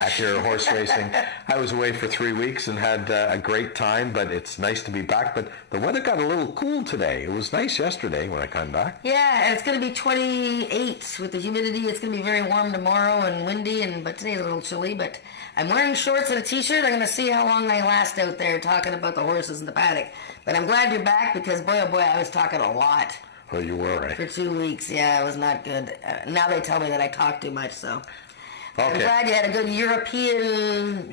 Back here horse racing. I was away for 3 weeks and had a great time, but it's nice to be back. But the weather got a little cool today. It was nice yesterday when I came back. Yeah, and it's going to be 28 with the humidity. It's going to be very warm tomorrow and windy, but today's a little chilly. But I'm wearing shorts and a t-shirt. I'm going to see how long I last out there talking about the horses in the paddock. But I'm glad you're back because, boy, oh boy, I was talking a lot. Oh, you were, right? For 2 weeks, yeah, it was not good. Now they tell me that I talk too much, so... Okay. I'm glad you had a good European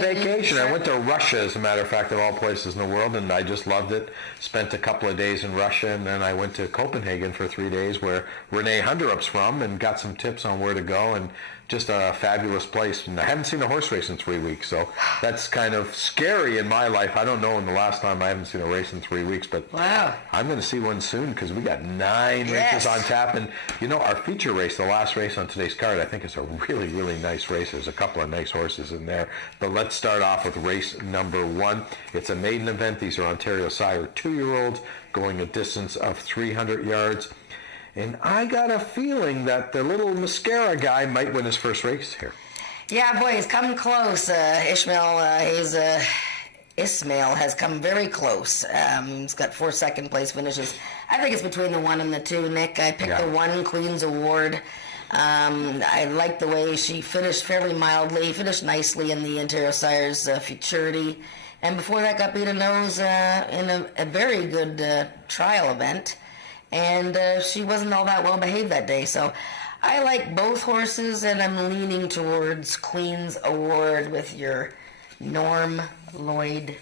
vacation. I went to Russia, as a matter of fact, of all places in the world, and I just loved it. Spent a couple of days in Russia, and then I went to Copenhagen for 3 days, where Renee Hunderup's from, and got some tips on where to go, and just a fabulous place. And I haven't seen a horse race in 3 weeks, so that's kind of scary in my life. I don't know when the last time I haven't seen a race in 3 weeks, but wow. I'm going to see one soon because we got 9 races on tap. And, you know, our feature race, the last race on today's card, I think is a really, really nice race. There's a couple of nice horses in there. But let's start off with race number 1. It's a maiden event. These are Ontario Sire 2-year-olds going a distance of 300 yards. And I got a feeling that the little mascara guy might win his first race here. Yeah, boy, he's come close. Ismail has come very close. He's got 4 second-place finishes. I think it's between the 1 and the 2, Nick. I picked the 1, Queen's Award. I like the way she finished fairly mildly, finished nicely in the Ontario Sires Futurity. And before that got beat a nose in a very good trial event. And she wasn't all that well behaved that day. So I like both horses, and I'm leaning towards Queen's Award with your Norm Lloyd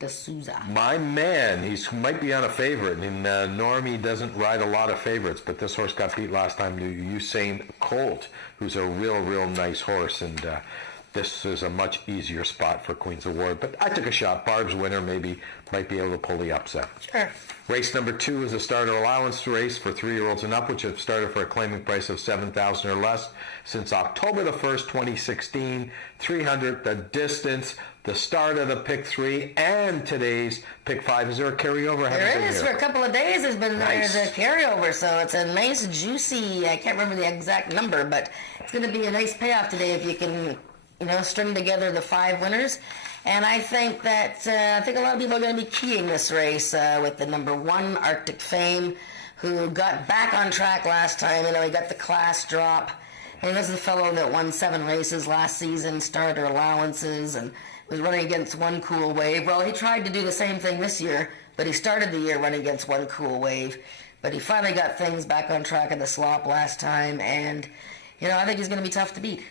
D'Souza. My man, he might be on a favorite. And Normie doesn't ride a lot of favorites, but this horse got beat last time to Usain Colt, who's a real nice horse. And this is a much easier spot for Queen's Award. But I took a shot. Barb's winner might be able to pull the upset. Sure. Race number 2 is a starter allowance race for 3-year-olds and up, which have started for a claiming price of $7,000 or less since October the 1st, 2016. 300, the distance, the start of the pick 3, and today's pick 5. Is there a carryover? There is. For a couple of days, there's a carryover, so it's a nice, juicy, I can't remember the exact number, but it's going to be a nice payoff today if you can, string together the 5 winners. And I think that a lot of people are going to be keying this race with the number 1 Arctic Fame, who got back on track last time. He got the class drop. And this is the fellow that won 7 races last season, starter allowances, and was running against One Cool Wave. Well, he tried to do the same thing this year, but he started the year running against One Cool Wave. But he finally got things back on track in the slop last time, and, I think he's going to be tough to beat.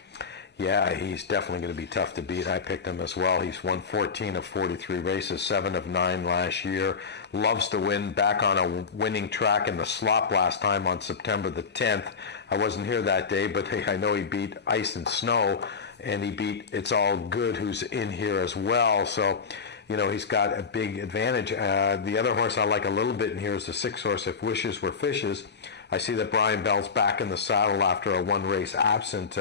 Yeah, he's definitely going to be tough to beat. I picked him as well. He's won 14 of 43 races, 7 of 9 last year. Loves to win, back on a winning track in the slop last time on September the 10th. I wasn't here that day, but I know he beat Ice and Snow, and he beat It's All Good, who's in here as well. So, he's got a big advantage. The other horse I like a little bit in here is the 6 horse, If Wishes Were Fishes. I see that Brian Bell's back in the saddle after a 1-race absent.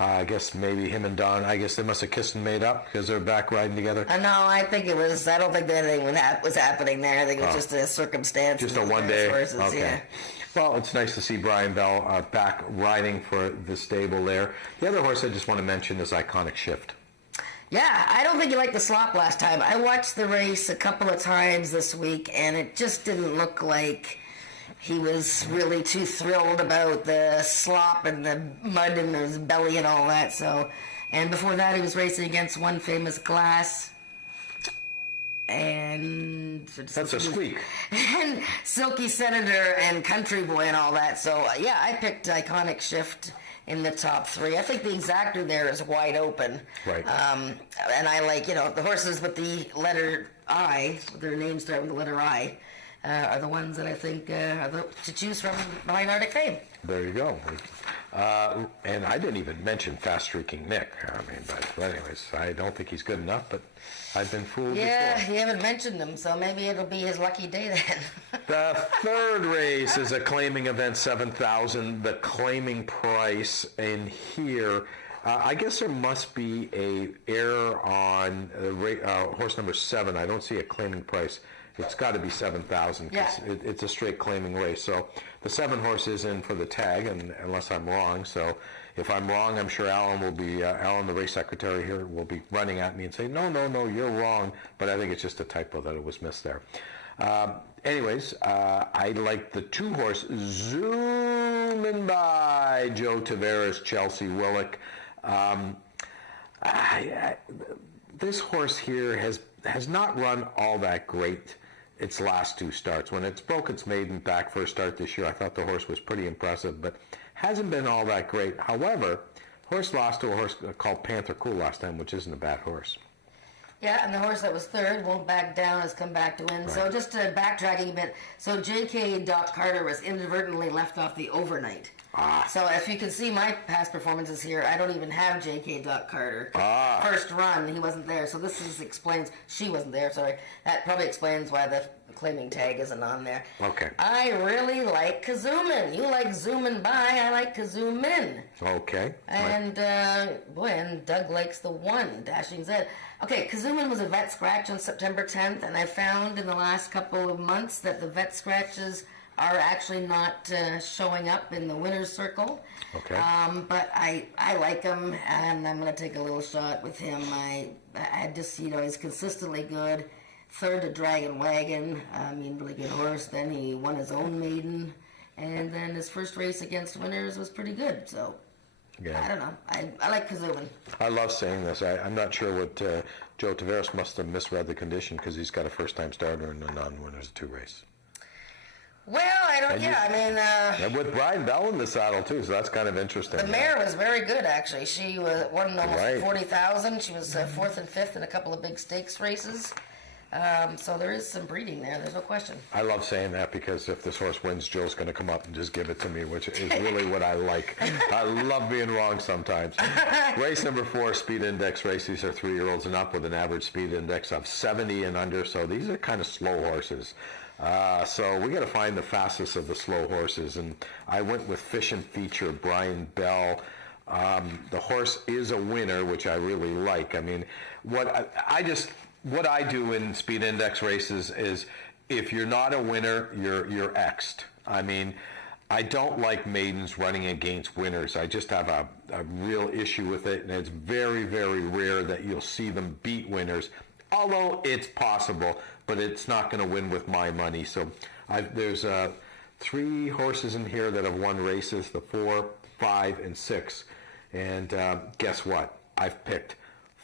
I guess maybe him and Don, I guess they must have kissed and made up because they're back riding together. No, I think it was, I don't think that anything was happening there. I think it was just a circumstance. Just a one-day? Horses, okay. Yeah. Well, it's nice to see Brian Bell back riding for the stable there. The other horse I just want to mention is Iconic Shift. Yeah, I don't think you liked the slop last time. I watched the race a couple of times this week, and it just didn't look like he was really too thrilled about the slop and the mud in his belly and all that. So, and before that, he was racing against One Famous Glass. And that's a squeak. And Silky Senator and Country Boy and all that. So, yeah, I picked Iconic Shift in the top 3. I think the exactor there is wide open. Right. And I like, the horses with the letter I, their names start with the letter I, are the ones that I think are to choose from behind Arctic Fame. There you go. And I didn't even mention Fast Streaking Nick. But anyways, I don't think he's good enough, but I've been fooled before. Yeah, you haven't mentioned him, so maybe it'll be his lucky day then. The 3rd race is a claiming event, $7,000. The claiming price in here, I guess there must be a error on horse number 7. I don't see a claiming price. It's got to be $7,000 because it's a straight claiming race. So the 7 horse is in for the tag, and unless I'm wrong. So if I'm wrong, I'm sure Alan will be, Alan, the race secretary here, will be running at me and saying, no, you're wrong. But I think it's just a typo that it was missed there. Anyways, I like the 2-horse Zooming By, Joe Tavares, Chelsea Willick. This horse here has not run all that great its last 2 starts. When it's broke its maiden back first start this year, I thought the horse was pretty impressive, but hasn't been all that great. However, horse lost to a horse called Panther Cool last time, which isn't a bad horse. Yeah, and the horse that was third, Won't Back Down, has come back to win. Right. So just backtracking a bit, so J.K. Doc Carter was inadvertently left off the overnight. So if you can see my past performances here, I don't even have J.K. Doc Carter. First run, he wasn't there. So this explains, she wasn't there, sorry. That probably explains why the claiming tag isn't on there. Okay. I really like Kazoomin. You like Zoomin' By, I like Kazoomin. Okay. And, and Doug likes the 1, Dashing Zed. Okay, Kazoomin was a vet scratch on September 10th, and I found in the last couple of months that the vet scratches are actually not showing up in the winner's circle. Okay. But I like him, and I'm going to take a little shot with him. I just, he's consistently good. Third to Dragon Wagon, really good horse. Then he won his own maiden, and then his first race against winners was pretty good. So, yeah. I don't know. I like Kazoomin. I love saying this. I'm not sure what Joe Tavares must have misread the condition, because he's got a first-time starter in a non-winners 2 race. Well, I don't. And with Brian Bell in the saddle too, so that's kind of interesting. The mare was very good, actually. She won almost 40,000. She was 4th and 5th in a couple of big stakes races. So there is some breeding there. There's no question. I love saying that, because if this horse wins, Joe's going to come up and just give it to me, which is really what I like. I love being wrong sometimes. Race number 4, Speed Index race. These are 3-year-olds and up with an average speed index of 70 and under. So these are kind of slow horses. So we got to find the fastest of the slow horses, and I went with Fish and Feature, Brian Bell. The horse is a winner, which I really like. I mean, what I do in speed index races is, if you're not a winner, you're X'd. I mean, I don't like maidens running against winners. I just have a real issue with it, and it's very, very rare that you'll see them beat winners. Although it's possible, but it's not going to win with my money. So there's 3 horses in here that have won races, the 4, 5, and 6. And guess what? I've picked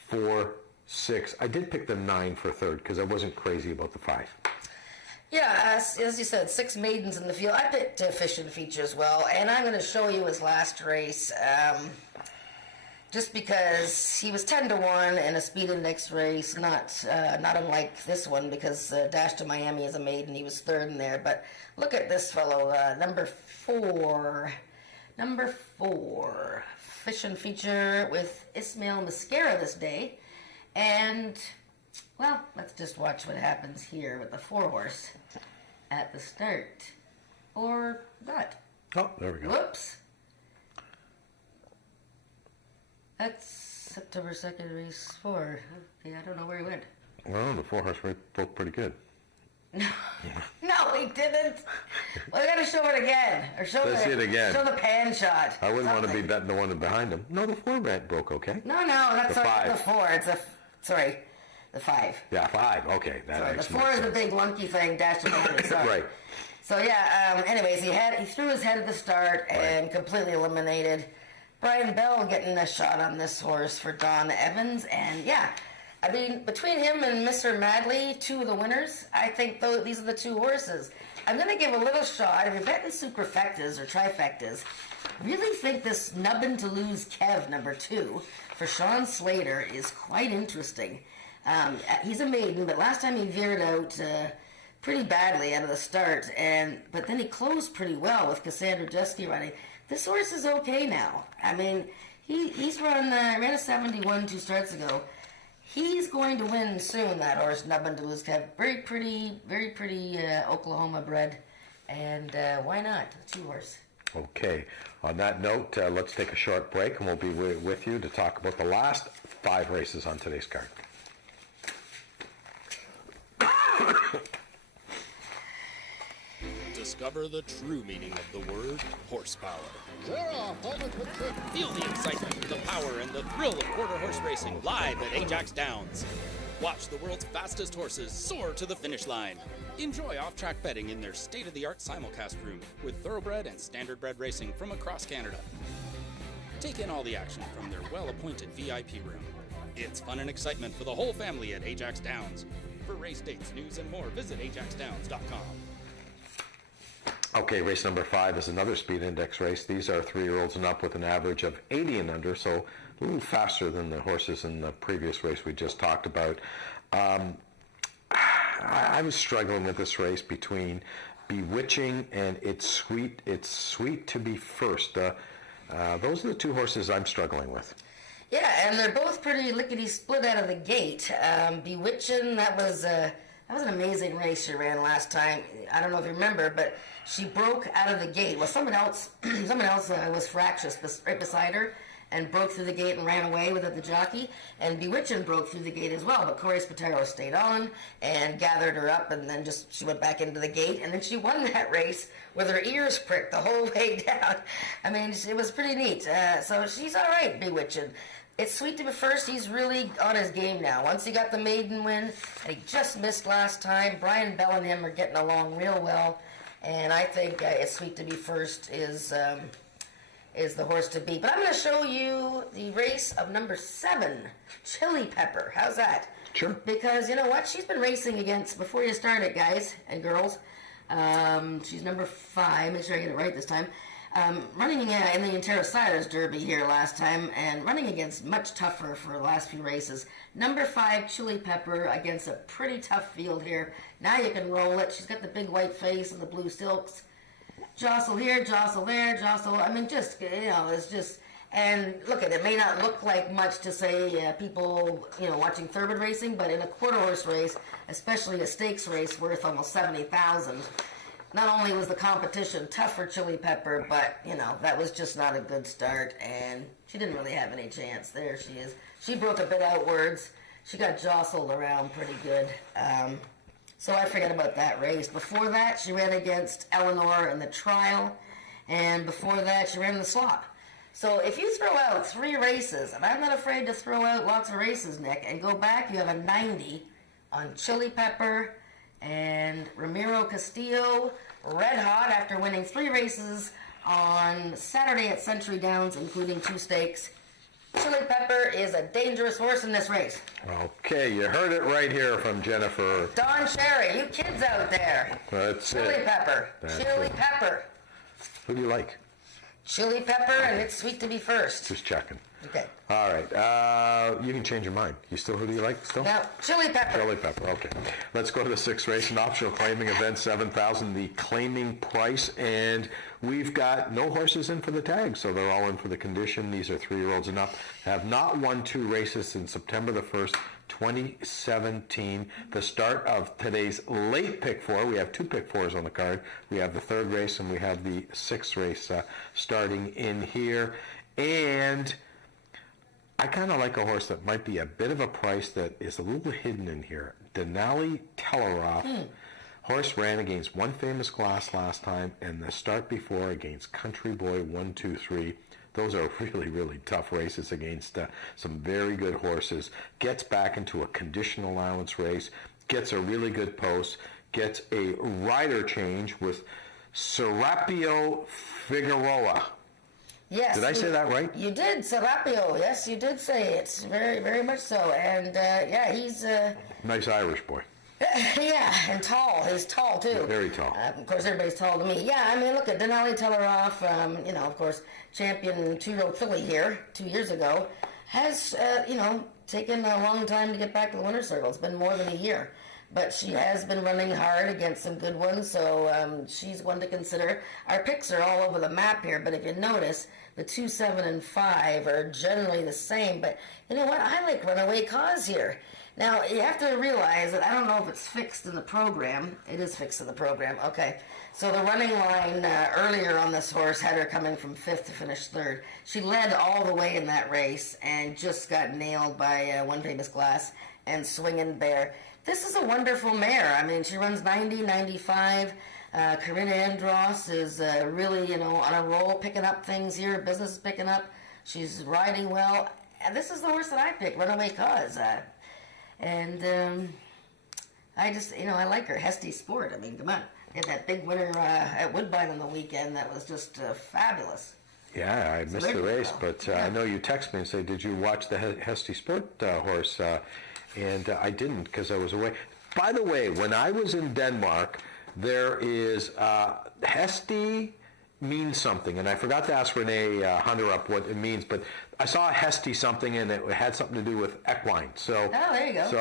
4, 6. I did pick the 9 for third, because I wasn't crazy about the 5. Yeah, as you said, 6 maidens in the field. I picked Fish and Feature as well, and I'm going to show you his last race. Just because he was 10 to 1 in a speed index race, not unlike this one, because Dash to Miami is a maiden. He was 3rd in there. But look at this fellow, number 4, Fish and Feature with Ismail Mascara this day. And, well, let's just watch what happens here with the 4-horse at the start. Or not. Oh, there we go. Whoops. That's September 2nd, race 4. Okay, I don't know where he went. Well, the 4-horse were both pretty good. No, he didn't. Well, I got to show it again. Or Let's see it again. Show the pan shot. I wouldn't want to be betting the one behind him. No, the 4 broke okay. No, that's the 5. The 4. It's the 5. Yeah, 5. Okay, that makes the 4 is the big lunky thing. Dash to Miami. Right. So yeah. Anyways, he threw his head at the start and completely eliminated. Brian Bell getting a shot on this horse for Don Evans, and yeah, I mean, between him and Mr. Madley, 2 of the winners, I think these are the 2 horses. I'm going to give a little shot. If you're betting superfectas or trifectas, really think this Nubbin to Lose Kev number 2 for Sean Slater is quite interesting. He's a maiden, but last time he veered out pretty badly out of the start, but then he closed pretty well with Cassandra Jesky running. This horse is okay now. I mean, he's ran a 71 2 starts ago. He's going to win soon, that horse, Nubbin to Lose Kev. Very pretty Oklahoma bred. And why not? 2 horse. Okay. On that note, let's take a short break, and we'll be with you to talk about the last 5 races on today's card. discover the true meaning of the word horsepower. Feel the excitement, the power, and the thrill of quarter horse racing live at Ajax Downs. Watch the world's fastest horses soar to the finish line. Enjoy off-track betting in their state-of-the-art simulcast room with thoroughbred and standardbred racing from across Canada. Take in all the action from their well-appointed VIP room. It's fun and excitement for the whole family at Ajax Downs. For race dates, news, and more, visit ajaxdowns.com. Okay, race number 5 is another speed index race. These are 3-year-olds and up with an average of 80 and under, so a little faster than the horses in the previous race we just talked about. I was struggling with this race between Bewitching and It's Sweet to Be First. Those are the two horses I'm struggling with. Yeah, and they're both pretty lickety-split out of the gate. Bewitching, that was an amazing race she ran last time. I don't know if you remember, but she broke out of the gate. Well, someone else was fractious right beside her and broke through the gate and ran away without the jockey. And Bewitching broke through the gate as well, but Corey Spataro stayed on and gathered her up, and then she went back into the gate, and then she won that race with her ears pricked the whole way down. I mean, it was pretty neat. So she's all right, Bewitching. It's Sweet to Be First. He's really on his game now. Once he got the maiden win, and he just missed last time. Brian Bell and him are getting along real well, and I think It's Sweet to Be First is the horse to beat. But I'm going to show you the race of number 7, Chili Pepper. How's that? Sure. Because you know what? She's been racing against, before you start it, guys and girls, she's number 5. Make sure I get it right this time. Running in the Ontario Siders Derby here last time, and running against much tougher for the last few races. Number 5, Chili Pepper, against a pretty tough field here. Now you can roll it. She's got the big white face and the blue silks. Jostle here, jostle there, jostle. I mean, it's just. And look, it may not look like much to say people, watching thoroughbred racing, but in a quarter horse race, especially a stakes race worth almost $70,000. Not only was the competition tough for Chili Pepper, but, that was just not a good start, and she didn't really have any chance. There she is. She broke a bit outwards. She got jostled around pretty good. So I forget about that race. Before that, she ran against Eleanor in the trial, and before that, she ran in the slop. So if you throw out 3 races, and I'm not afraid to throw out lots of races, Nick, and go back, you have a 90 on Chili Pepper, and Ramiro Castillo, red hot after winning 3 races on Saturday at Century Downs, including 2 stakes. Chili Pepper is a dangerous horse in this race. Okay, you heard it right here from Jennifer. Don Cherry, you kids out there. That's Chili it. Pepper. That's Chili it. Pepper. Who do you like? Chili Pepper, and It's Sweet to Be First. Just checking. Okay. All right. You can change your mind. Who do you like still? Now, Chili Pepper. Chili Pepper, okay. Let's go to the 6th race, an optional claiming event, 7,000, the claiming price, and we've got no horses in for the tag, so they're all in for the condition. These are 3-year-olds and up. Have not won 2 races since September the 1st, 2017. The start of today's late pick 4. We have 2 pick 4s on the card. We have the 3rd race, and we have the 6th race starting in here. And I kind of like a horse that might be a bit of a price that is a little hidden in here. Denali Teleroff. Horse ran against One Famous Glass last time, and the start before against Country Boy 1, 2, 3. Those are really, really tough races against some very good horses. Gets back into a condition allowance race. Gets a really good post. Gets a rider change with Serapio Figueroa. Yes. Did I say that right? You did, Serapio. Yes, you did say it. Very, very much so. And, he's... Nice Irish boy. Yeah, and tall. He's tall, too. Very tall. Of course, everybody's tall to me. Yeah, I mean, look at Denali Teleroff, of course, champion 2-year-old filly here 2 years ago, has, taken a long time to get back to the winner's circle. It's been more than a year. But she has been running hard against some good ones, so she's one to consider. Our picks are all over the map here, but if you notice, the 2, 7, and 5 are generally the same. But you know what? I like Runaway Cause here. Now, you have to realize that I don't know if it's fixed in the program. It is fixed in the program. Okay. So the running line earlier on this horse had her coming from 5th to finish 3rd. She led all the way in that race and just got nailed by One Famous Glass and Swingin' Bear. This is a wonderful mare. I mean, she runs 90, 95. Corinna Andros is really, on a roll, picking up things here. Business is picking up. She's riding well. And this is the horse that I picked, Runaway Cause. I just, I like her. Hesty Sport. I mean, come on. Had that big winner at Woodbine on the weekend that was just fabulous. Yeah, I missed the race, but I know you text me and say, did you watch the Hesty Sport horse? And I didn't because I was away. By the way, when I was in Denmark, there is Hesty means something, and I forgot to ask Renee Hunter up what it means, but I saw a Hesty something, and it had something to do with equine. So, there you go. So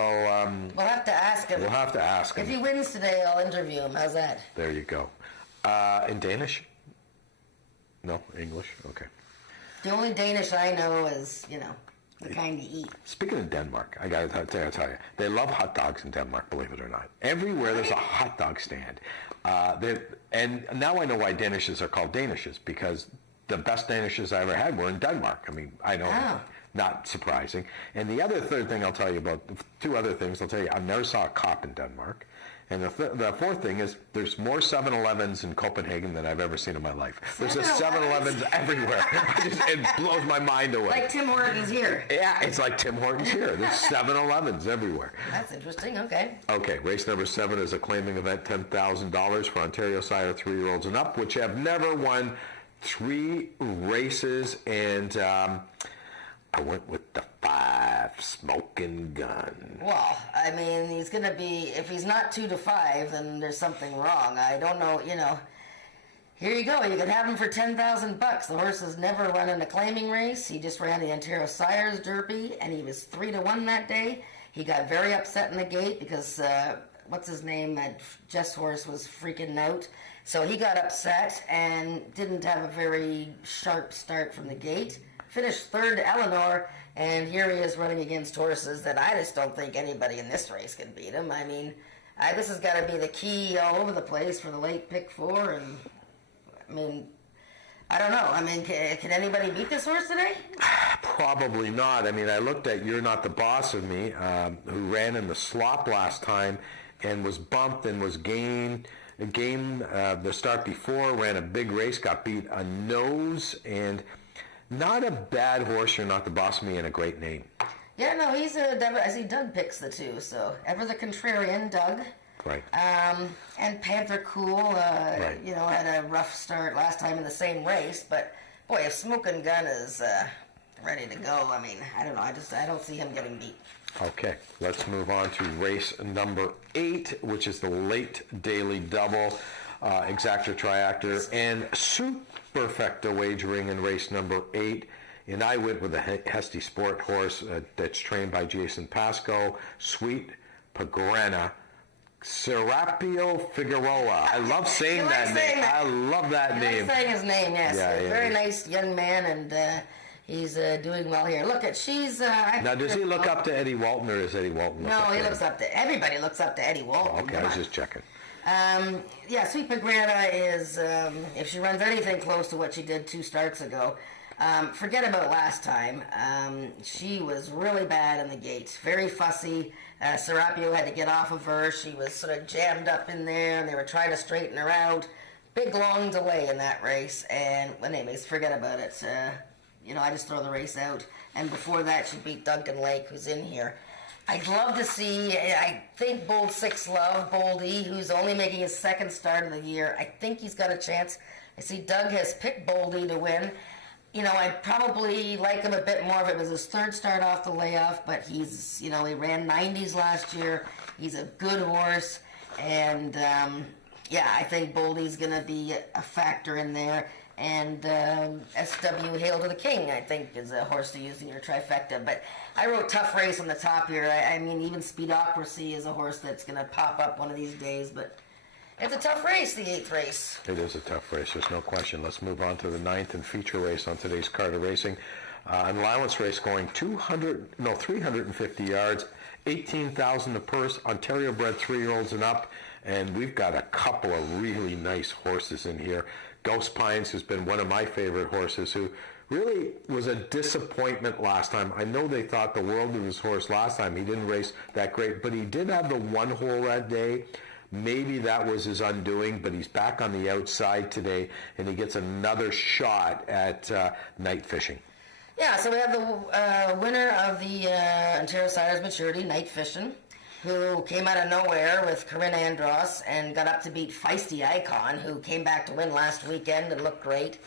we'll have to ask him. We'll have to ask him. If he wins today, I'll interview him. How's that? There you go. In Danish? No, English. Okay. The only Danish I know is, the kind you eat. Speaking of Denmark, I gotta tell you, they love hot dogs in Denmark, believe it or not. Everywhere there's a hot dog stand. And now I know why Danishes are called Danishes, because the best Danishes I ever had were in Denmark. I mean, I know, not surprising. And the third thing I'll tell you about, two other things I'll tell you, I never saw a cop in Denmark. And the fourth thing is there's more 7-Elevens in Copenhagen than I've ever seen in my life. There's a 7-Elevens everywhere. It blows my mind away. Like Tim Hortons here. Yeah, it's like Tim Hortons here. There's 7-Elevens everywhere. That's interesting. Okay. Okay, race number 7 is a claiming event, $10,000 for Ontario Sire 3-year-olds and up, which have never won 3 races, and I went with the 5, Smoking Gun. Well, I mean, he's going to be, if he's not 2-5, then there's something wrong. I don't know, Here you go. You can have him for $10,000. The horse has never run in a claiming race. He just ran the Ontario Sires Derby, and he was 3-1 that day. He got very upset in the gate because, what's his name, that Jess horse was freaking out. So he got upset and didn't have a very sharp start from the gate. Finished third to Eleanor, and here he is running against horses that I just don't think anybody in this race can beat him. I mean, this has got to be the key all over the place for the late pick 4, and I mean, I don't know. I mean, can anybody beat this horse today? Probably not. I mean, I looked at You're Not the Boss of Me, who ran in the slop last time and was bumped and was game the start before, ran a big race, got beat a nose, and not a bad horse. You're Not the Boss of Me, and a great name. Yeah, no, I see Doug picks the 2, so Ever the Contrarian, Doug. Right. And Panther Cool, right. Had a rough start last time in the same race, but boy, if Smoking Gun is ready to go, I mean, I don't know, I don't see him getting beat. Okay, let's move on to race number 8, which is the late daily double, exactor, triactor, and superfecta wagering in race number 8. And I went with the Hesty Sport horse that's trained by Jason Pascoe, Sweet Pagrana, Serapio Figueroa. I love saying that name. I love that name. I like saying his name, yes. Yeah, very nice young man, and he's doing well here. Look at, she's... now, does he look up to Eddie Walton, or is Eddie Walton No, he looks up to... Everybody looks up to Eddie Walton. Oh, okay, I was just checking. Sweet Pagrana is, if she runs anything close to what she did 2 starts ago, forget about last time. She was really bad in the gate. Very fussy. Serapio had to get off of her. She was sort of jammed up in there, and they were trying to straighten her out. Big, long delay in that race, and anyways, forget about it. I just throw the race out. And before that, she beat Duncan Lake, who's in here. I'd love to see, I think Bold 6 Love, Boldy, who's only making his 2nd start of the year, I think he's got a chance. I see Doug has picked Boldy to win. I'd probably like him a bit more if it was his 3rd start off the layoff, but he's, he ran 90s last year. He's a good horse, and I think Boldy's going to be a factor in there. And SW Hail to the King, I think, is a horse to use in your trifecta. But I wrote Tough Race on the top here. I mean, even Speedocracy is a horse that's going to pop up one of these days. But it's a tough race, the 8th race. It is a tough race, there's no question. Let's move on to the 9th and feature race on today's card of racing. An allowance race going 350 yards, 18,000 a purse, Ontario bred 3-year-olds and up. And we've got a couple of really nice horses in here. Ghost Pines, who's been one of my favorite horses, who really was a disappointment last time. I know they thought the world of his horse last time. He didn't race that great, but he did have the 1 hole that day. Maybe that was his undoing, but he's back on the outside today, and he gets another shot at night fishing. Yeah, so we have the winner of the Ontario Sires Maturity, Night Fishing, who came out of nowhere with Corinne Andros and got up to beat Feisty Icon, who came back to win last weekend and looked great.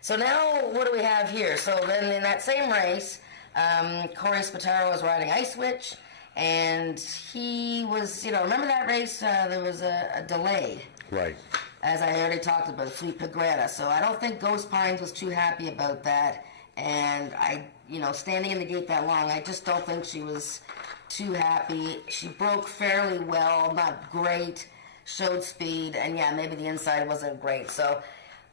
So now, what do we have here? So then in that same race, Corey Spataro was riding Ice Witch, and he was, remember that race? There was a delay. Right. As I already talked about, Sweet Pagretta. So I don't think Ghost Pines was too happy about that. And standing in the gate that long, I just don't think she was too happy. She broke fairly well, not great, showed speed, and yeah, maybe the inside wasn't great. So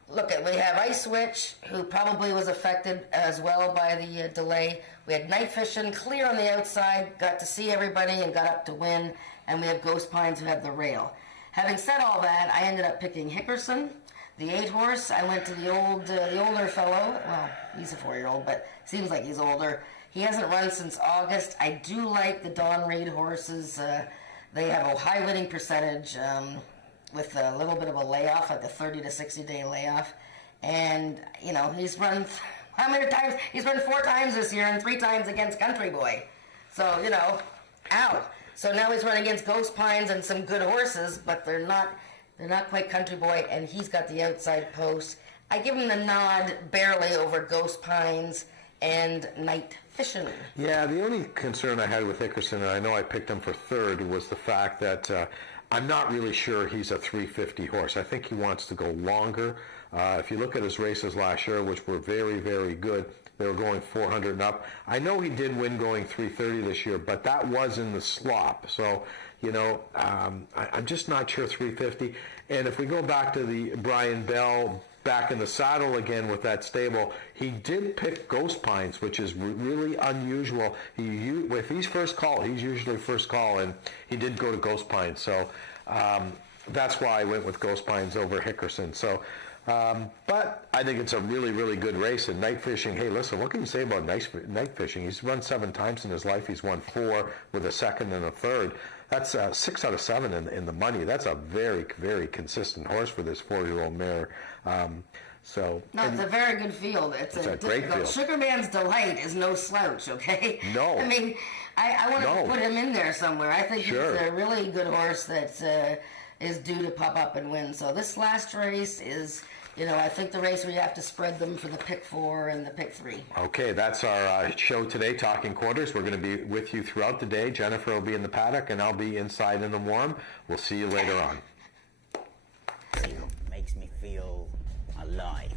look, we have Ice Witch, who probably was affected as well by the delay. We had Night Fishing, clear on the outside, got to see everybody and got up to win. And we have Ghost Pines, who had the rail. Having said all that, I ended up picking Hickerson, the 8-horse. I went to the older fellow. Well, he's a 4-year-old, but seems like he's older. He hasn't run since August. I do like the Don Reed horses. They have a high winning percentage with a little bit of a layoff, like a 30 to 60 day layoff. And, he's run, how many times? He's run 4 times this year and 3 times against Country Boy. So, ow. So now he's running against Ghost Pines and some good horses, but they're not quite Country Boy, and he's got the outside post. I give him the nod barely over Ghost Pines and Night Fishing. Yeah, the only concern I had with Hickerson, and I know I picked him for 3rd, was the fact that I'm not really sure he's a 350 horse. I think he wants to go longer. If you look at his races last year, which were very, very good, they were going 400 and up. I know he did win going 330 this year, but that was in the slop. So, I'm just not sure 350. And if we go back to the Brian Bell back in the saddle again with that stable, he did pick Ghost Pines, which is really unusual. If he's first call, he's usually first call, and he did go to Ghost Pines. So that's why I went with Ghost Pines over Hickerson. So, but I think it's a really, really good race. And Night Fishing, hey, listen, what can you say about Night Fishing? He's run 7 times in his life. He's won 4 with a 2nd and a 3rd. That's 6 out of 7 in the money. That's a very, very consistent horse for this 4-year-old mare. It's a very good field. It's a great field. Sugarman's Delight is no slouch, okay? No. I mean, I want to put him in there somewhere. I think Sure. he's a really good horse that is due to pop up and win. So this last race is, I think the race where you have to spread them for the pick 4 and the pick 3. Okay, that's our show today, Talking Quarters. We're going to be with you throughout the day. Jennifer will be in the paddock, and I'll be inside in the warm. We'll see you later on. Makes me feel alive.